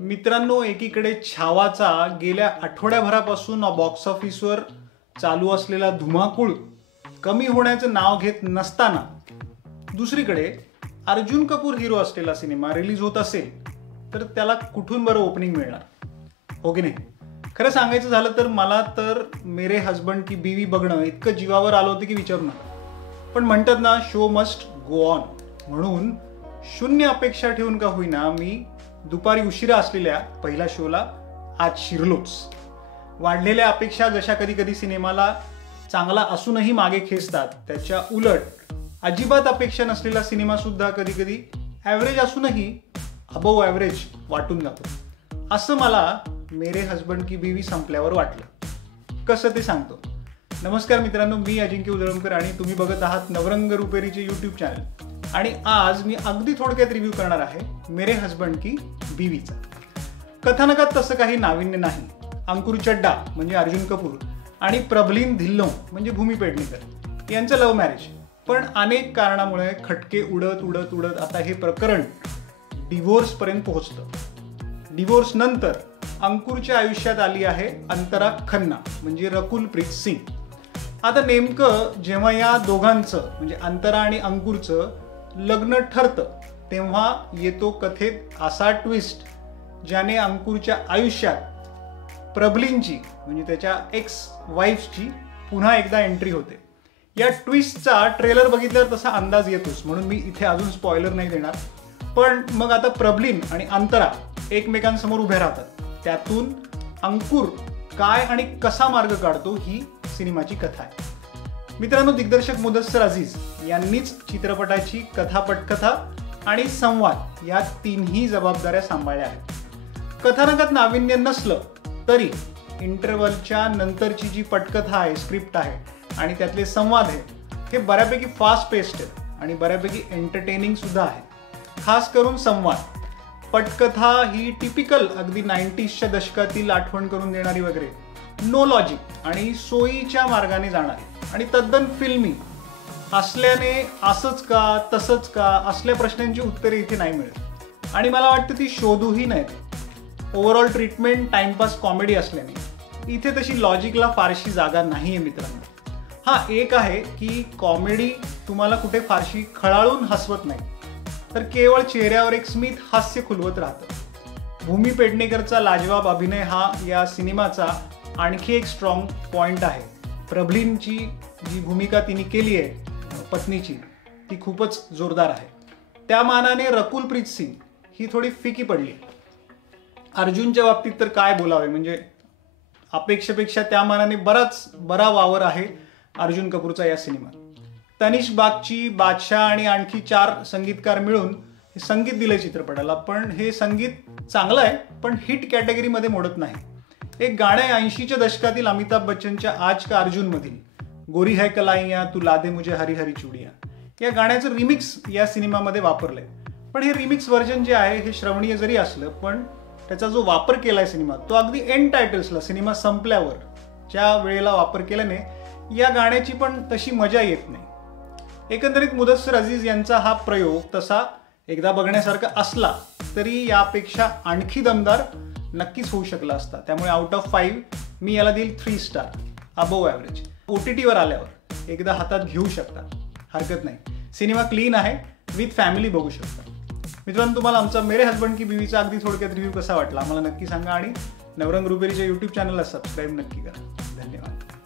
मित्रांनो, एकीकडे छावाचा गेल्या आठवड्याभरापासून बॉक्स ऑफिसवर चालू असलेला धुमाकूळ कमी होण्याचं नाव घेत नसताना दुसरीकडे अर्जुन कपूर हिरो असलेला सिनेमा रिलीज होत असेल तर त्याला कुठून बरं ओपनिंग मिळणार, हो की नाही? खरं सांगायचं झालं तर मला तर मेरे हस्बंड की बीवी बघणं इतकं जीवावर आलं होतं की विचारू नका. पण म्हणतात ना, शो मस्ट गो ऑन, म्हणून शून्य अपेक्षा ठेवून का होईना मी दुपारी उशिरा असलेल्या पहिल्या शोला आज शिरलोच. वाढलेल्या अपेक्षा जशा कधी कधी सिनेमाला चांगला असूनही मागे खेचतात, त्याच्या उलट अजिबात अपेक्षा नसलेला सिनेमा सुद्धा कधी कधी ॲव्हरेज असूनही अबोव ॲव्हरेज वाटून जातो. असं मला मेरे हस्बंड की बीवी संपल्यावर वाटलं. कसं ते सांगतो. नमस्कार मित्रांनो, मी अजिंक्य उजळमकर आणि तुम्ही बघत आहात नवरंग रुपेरीचे यूट्यूब चॅनल. आणि आज मी अगदी थोडक्यात रिव्ह्यू करणार आहे मेरे हस्बंड की बीवीचा. कथानकात तसं काही नाविन्य नाही. अंकुर चड्डा म्हणजे अर्जुन कपूर आणि प्रभलीन धिल्लों म्हणजे भूमी पेडणेकर यांचं लव्ह मॅरेज. पण अनेक कारणामुळे खटके उडत उडत उडत आता हे प्रकरण डिव्होर्सपर्यंत पोहोचतं. डिव्होर्स नंतर अंकुरच्या आयुष्यात आली आहे अंतरा खन्ना म्हणजे रकुल प्रीत सिंग. आता नेमकं जेव्हा या दोघांचं म्हणजे अंतरा आणि अंकुरचं लग्न ठरतं तेव्हा येतो कथेत असा ट्विस्ट ज्याने अंकुरच्या आयुष्यात प्रभलींची म्हणजे त्याच्या एक्स वाईफची पुन्हा एकदा एंट्री होते. या ट्विस्टचा ट्रेलर बघितल्यावर तसा अंदाज येतोच, म्हणून मी इथे अजून स्पॉइलर नाही देणार. पण मग आता प्रभलीन आणि अंतरा एकमेकांसमोर उभे राहतात. त्यातून अंकुर काय आणि कसा मार्ग काढतो ही सिनेमाची कथा आहे. मित्रांनो, दिग्दर्शक मुदस्सर अजीज यांनीच चित्रपटाची कथा, पटकथा आणि संवाद या तिन्ही जबाबदाऱ्या सांभाळल्या आहेत. कथानकात नाविन्य नसलं तरी इंटरव्हलच्या नंतरची जी पटकथा आहे, स्क्रिप्ट आहे आणि त्यातले संवाद आहे हे बऱ्यापैकी फास्ट पेस्ड आहेत आणि बऱ्यापैकी एंटरटेनिंग सुद्धा आहे. खास करून संवाद. पटकथा ही टिपिकल अगदी 90sच्या दशकातील आठवण करून देणारी वगैरे, नो लॉजिक आणि सोयीच्या मार्गाने जाणारी आणि तद्दन फिल्मी असल्याने असंच का तसंच का असल्या प्रश्नांची उत्तरे इथे नाही मिळत आणि मला वाटतं ती शोधूही नाहीत. ओव्हरऑल ट्रीटमेंट टाइमपास कॉमेडी असल्याने इथे तशी लॉजिकला फारशी जागा नाही आहे मित्रांनो. हा एक आहे की कॉमेडी तुम्हाला कुठे फारशी खळाळून हसवत नाही तर केवळ चेहऱ्यावर एक स्मित हास्य खुलवत राहतं. भूमी पेडणेकरचा लाजवाब अभिनय हा या सिनेमाचा आणखी एक स्ट्रॉंग पॉइंट आहे. प्रभलीनची जी भूमिका तिने केली आहे पत्नीची ती खूपच जोरदार आहे. त्या मानाने रकुल प्रीत सिंग ही थोडी फिकी पडली. अर्जुनच्या बाबतीत तर काय बोलावे, म्हणजे अपेक्षेपेक्षा त्या मानाने बरा वावर आहे अर्जुन कपूरचा या सिनेमात. तनिष बागची, बादशाह आणि आणखी 4 संगीतकार मिळून हे संगीत दिलंय चित्रपटाला. पण हे संगीत चांगलं आहे पण हिट कॅटेगरीमध्ये मोडत नाही. एक गाणं आहे 80च्या दशकातील अमिताभ बच्चनच्या आज का अर्जुन मधील, गोरी है कलाइयां तू लादे मुझे हरी हरी चुडिया. या गाण्याचं रिमिक्स या सिनेमामध्ये वापरलंय. पण हे रिमिक्स व्हर्जन जे आहे हे श्रवणीय जरी असलं पण त्याचा जो वापर केलाय सिनेमात तो अगदी एंड टायटल्सला, सिनेमा संपल्यावर ज्या वेळेला वापर केल्याने या गाण्याची पण तशी मजा येत नाही. एकंदरीत मुदस्सर अजीज यांचा हा प्रयोग तसा एकदा बघण्यासारखा असला तरी यापेक्षा आणखी दमदार नक्कीच होऊ शकला असता. त्यामुळे आउट ऑफ 5 मी याला देईल 3 स्टार, अबोव ॲव्हरेज. OTTवर आल्यावर एकदा हातात घेऊ शकता, हरकत नाही. सिनेमा क्लीन आहे, विथ फॅमिली बघू शकता. मित्रांनो, तुम्हाला आमचा मेरे हस्बंड की बीवीचा अगदी थोडक्यात रिव्ह्यू कसा वाटला आम्हाला नक्की सांगा आणि नवरंग रुपेरीच्या यूट्यूब चॅनलला सबस्क्राईब नक्की करा. धन्यवाद.